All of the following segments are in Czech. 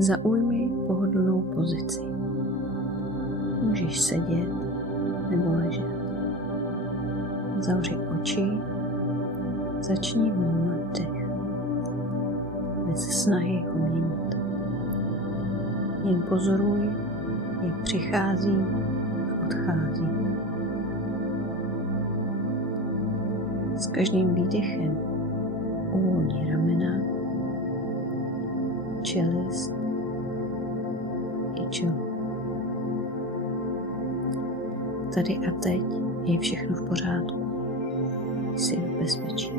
Zaujmi pohodlnou pozici. Můžeš sedět nebo ležet. Zavři oči, začni vnímat dech, bez snahy ho měnit. Jen pozoruj, jak přichází a odchází. S každým výdechem uvolni ramena, čelist i čelo. Tady a teď je všechno v pořádku. Jsi v bezpečí.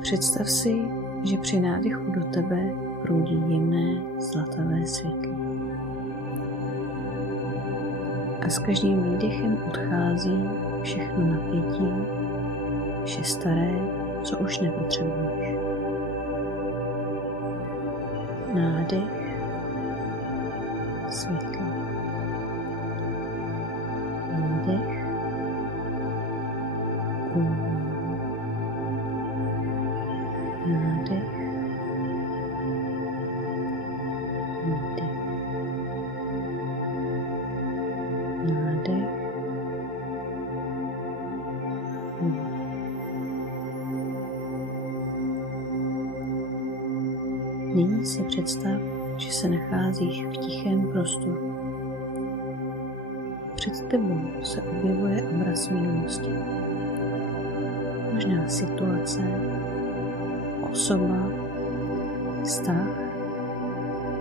Představ si, že při nádechu do tebe proudí jemné zlatavé světlo. A s každým výdechem odchází všechno napětí, vše staré, co už nepotřebuješ. Nádech, světlo. Výdech, úvolň. Nádech, výdech. Nádech, výdech. Nyní si představ, že se nacházíš v tichém prostoru. Před tebou se objevuje obraz minulosti. Možná situace, osoba, vztah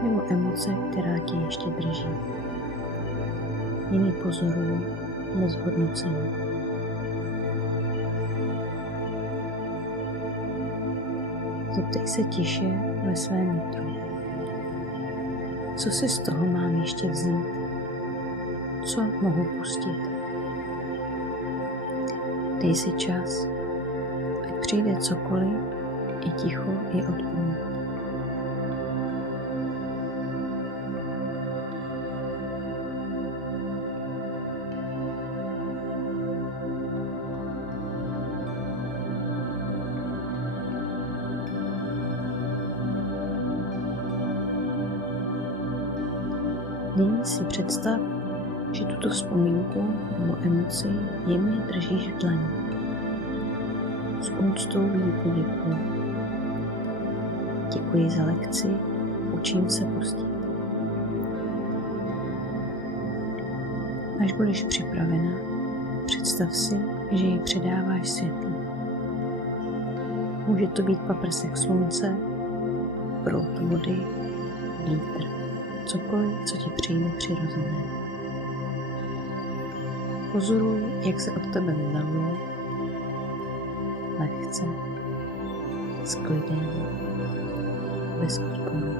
nebo emoce, která tě ještě drží. Jen ji pozoruj bez hodnocení. Zeptej se tiše ve svém nitru. Co si z toho mám ještě vzít? Co mohu pustit? Dej si čas, ať přijde cokoliv, i ticho je odpověď. Nyní si představ, že tuto vzpomínku nebo emoci jemně držíš v dlani. S úctou jí poděkuji. Děkuji za lekci, učím se pustit. Až budeš připravena, představ si, že ji předáváš světlu. Může to být paprsek slunce, proud vody, vítr. Cokoliv, co ti přijde přirozené. Pozoruj, jak se od tebe vzdaluje, lehce, s klidem, bez odporu.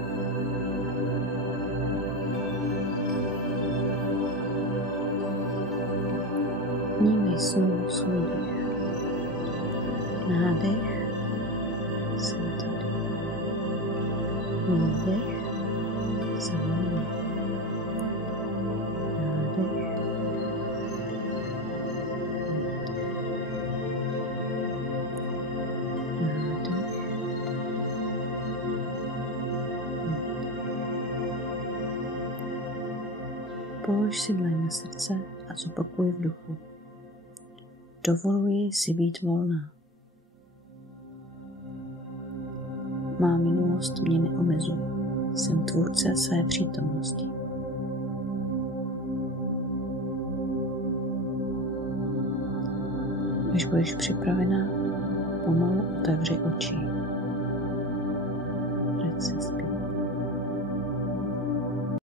Vnímej znovu svůj dech. Nádech, jsem tady. Výdech, jsem volný. Nádech. Nádech. Polož si dlaň na srdce a zopakuj v duchu. Dovoluji si být volná. Má minulost mě neomezuje. Jsem tvůrce své přítomnosti. Když budeš připravená, pomalu otevři oči. Vrať se zpět.